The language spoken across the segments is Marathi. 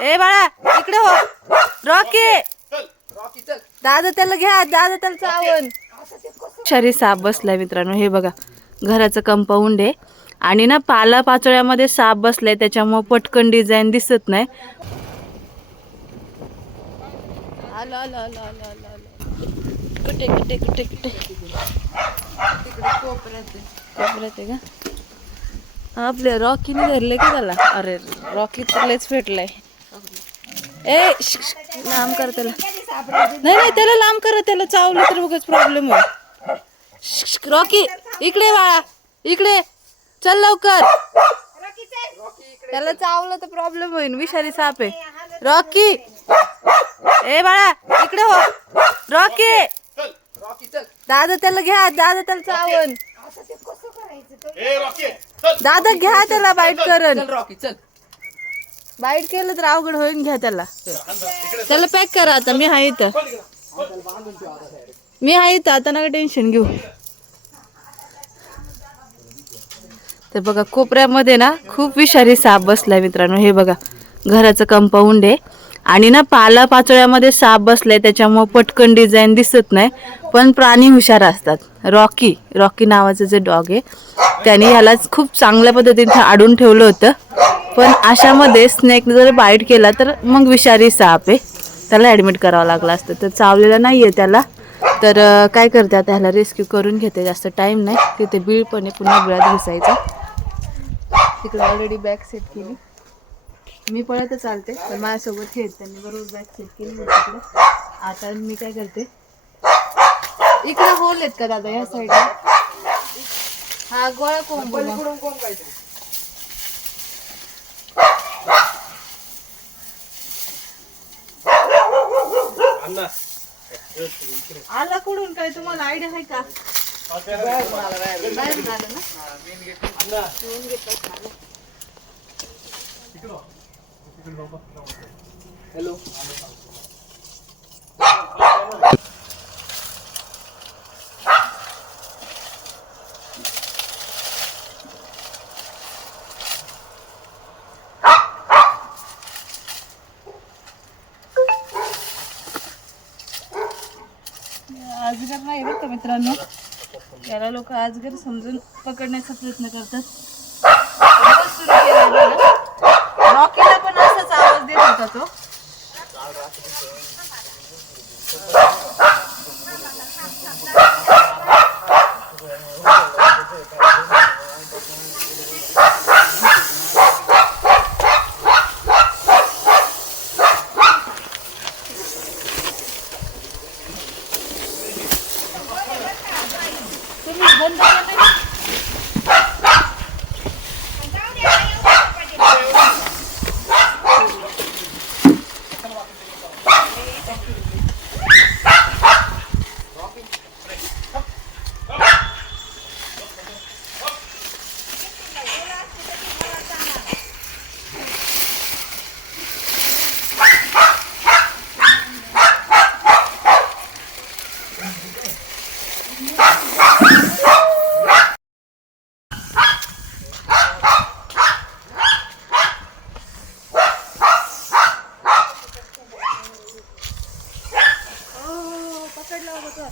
ए बाळा इकडे हो. रॉकी. दादा त्याला घ्या दादा त्याला चावण शरी साप बसलाय मित्रांनो हे बघा. घराचं कंपाऊंड आहे. आणि ना पाला पाचोळ्यामध्ये साप बसलाय त्याच्यामुळे पटकन डिझाईन दिसत नाही. आलो आलो आलो आलो आलो आलो. कुठे कुठे कुठे कुठे? तिकडे कोपऱ्यात आहे. कोपऱ्यात आहे का? आपल्या रॉकीने धरले का त्याला? अरे रॉकी तर लयच फेटलाय. ए लांब कर त्याला. नाही नाही त्याला लांब कर त्याला चावलं तर बघच प्रॉब्लेम होईल. रॉकी इकडे बाळा इकडे चल लवकर. त्याला चावलं तर प्रॉब्लेम होईल विषारी साप आहे. रॉकी. ए बाळा इकडे हो. रॉकी. दादा त्याला घ्या दादा त्याला चावण दादा घ्या त्याला बाईट करण रॉकी चल. बाईट केलं तर अवघड होईल घ्या त्याला. त्याला पॅक करा आता मी आहे इथं. मी आहे इथं आता नका टेन्शन घेऊ. तर बघा कोपऱ्यामध्ये ना खूप विषारी साप बसलाय मित्रांनो. हे बघा घराचं कंपाऊंड आहे. आणि ना पाला पाचोळ्यामध्ये साप बसलाय त्याच्यामुळं पटकन डिझाईन दिसत नाही. पण प्राणी हुशार असतात. रॉकी रॉकी नावाचं जे डॉग आहे त्याने ह्यालाच खूप चांगल्या पद्धतीने आडून ठेवलं होतं. पण अशामध्ये स्नेकने जर बाईट केला तर मग विषारी साप आहे. त्याला ॲडमिट करावं लागलं असतं. तर चावलेलं नाही आहे त्याला. तर काय करते आता ह्याला रेस्क्यू करून घेते. जास्त टाईम नाही. तिथे बीळ पण आहे पुन्हा बिळात घुसायचं. तिकडे ऑलरेडी बॅग सेट केली. मी पळत चालते. तर माझ्यासोबत हे त्यांनी बरोबर बॅग सेट केली तिकडे. आता मी काय करते? इकडे होल आहेत का दादा या साईडला हा गोळा आला कुठून? काय तुम्हाला आयडिया आहे का? बाहेरून आलं ना? हॅलो आजगर नाही बरं का मित्रांनो? याला लोक आजगर समजून पकडण्याचा प्रयत्न करतात आवाज सुरू केलाय बघा. रॉकीला पण असाच आवाज देत होता तो तुम्ही बंद केलं नाही?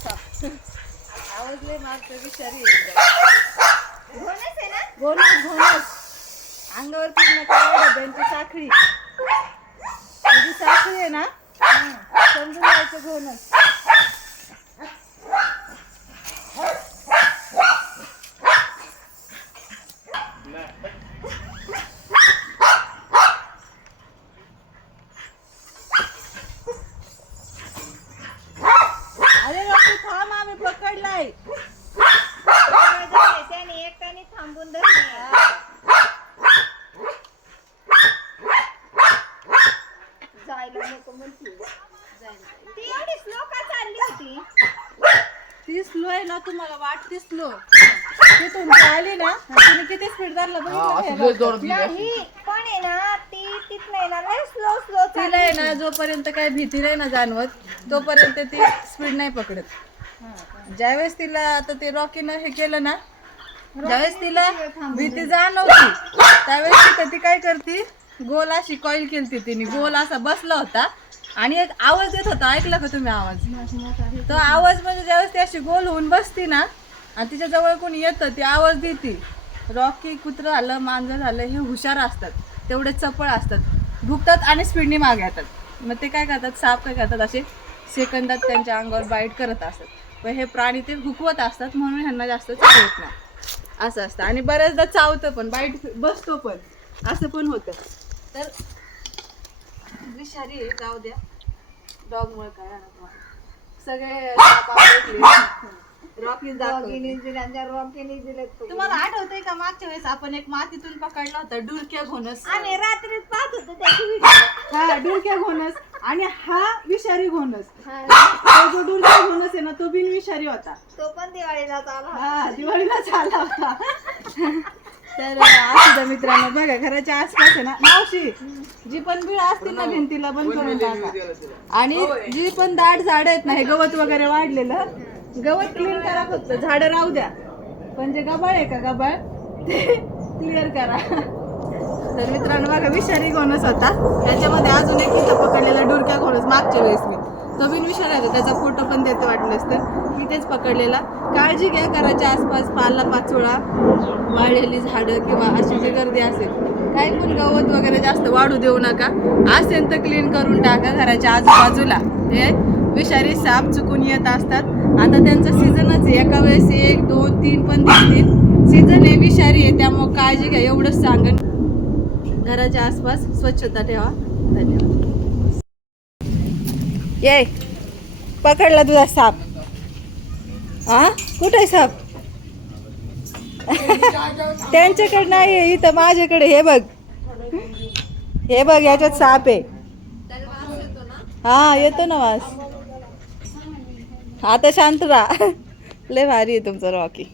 आवाज लय मारतो विषारी घोणस घोणस अंगावर पूर्ण काय त्यांची साखळी. तुझी साखळी आहे ना? समजून जायचं घोणस त्याने एकट्याने थांबून धरली. जायला नको म्हणते. ती एवढी स्लो का चालली होती? ती स्लो आहे ना तुम्हाला वाटते स्लो ती तुमची आली ना तिने किती स्पीड धरला बघितलं का याला? नाही पण आहे ना ती तिथं आहे ना लय स्लो स्लो तिला आहे ना जोपर्यंत काय भीती नाही ना जाणवत तोपर्यंत ती स्पीड नाही पकडत. ज्यावेळेस तिला आता ते रॉकीनं हे केलं ना ज्यावेळेस तिला भीती जाणवती त्यावेळेस ती ती काय करते? गोल अशी कॉईल केली तिने. गोल असा बसला होता आणि एक आवाज येत होता. ऐकलं का तुम्ही आवाज? तो आवाज म्हणजे ज्यावेळेस ती अशी गोल होऊन बसती ना आणि तिच्या जवळ कोणी येतं ती आवाज देते. रॉकी कुत्रं झालं मांजर झालं हे हुशार असतात. तेवढे चपळ असतात. भुकतात आणि स्पीडनी मागे येतात. मग ते काय करतात? साप काय करतात? असे सेकंदात त्यांच्या अंगावर बाईट करत असतात. पण हे प्राणी ते हुकवत असतात म्हणून ह्यांना जास्त चावत नाही. असं असतं. आणि बऱ्याचदा चावतं पण बाईट बसतो पण. असं पण होतं. तर विषारी जाऊ द्या. डॉग मुळे काय तुम्हाला. सगळे साप आवडले. रॉकी दाखव रॉकीने दिले आणि त्या रॉकीने दिले तो. तुम्हाला आठवतंय का मागच्या वेळेस आपण एक मातीतून पकडला होता डुरक्या घोणस? आम्ही रात्रीच पाहत होतो त्याची व्हिडिओ हा डुरक्या घोणस. आणि हा विषारी घोणस. हा, तो जो डुरक्या घोणस आहे ना तो बिन विषारी होता. तो पण दिवाळीला आला होता. हा दिवाळीला झाला होता. तर असू द्या मित्रांनो बघा घराच्या आसपास आहे ना मावशी जी पण बीळ असतील ना भिंतीला बंद करून टाका. आणि जी पण दाट झाड आहेत ना हे गवत वगैरे वाढलेलं गवत क्लीन करा फक्त. झाड राहू द्या. पण जे गबाळ आहे का गबाळ ते क्लिअर करा. तर मित्रांनो बघा विषारी गोणस होता. त्याच्यामध्ये अजून एक इथं पकडलेला डुरक्या गोणस मागच्या वेळेस मी. तो बिन विषारी होता त्याचा फोटो पण देतो वाटलंच तर मी तेच पकडलेला. काळजी घ्या घराच्या आसपास पाला पाचोळा वाळलेली झाडं किंवा अशी जी गर्दी असेल. काही पण गवत वगैरे जास्त वाढू देऊ नका. असेल तर क्लीन करून टाका घराच्या आजूबाजूला. हे विषारी साप चुकून येत असतात. आता त्यांचं सीझनच आहे. एका वेळेस एक दोन तीन पण दिसतील. सीझन आहे विषारी आहे त्यामुळे काळजी घ्या. एवढंच सांगेन. घराच्या आसपास स्वच्छता ठेवा. धन्यवाद. ये पकडला तुझा साप. हा कुठे आहे साप? त्यांच्याकडे नाही आहे इथं माझ्याकडे हे बघ. हे बघ याच्यात साप आहे. हा येतो ना वास. आता शांत राहा. लय भारी आहे तुमचं रॉकी.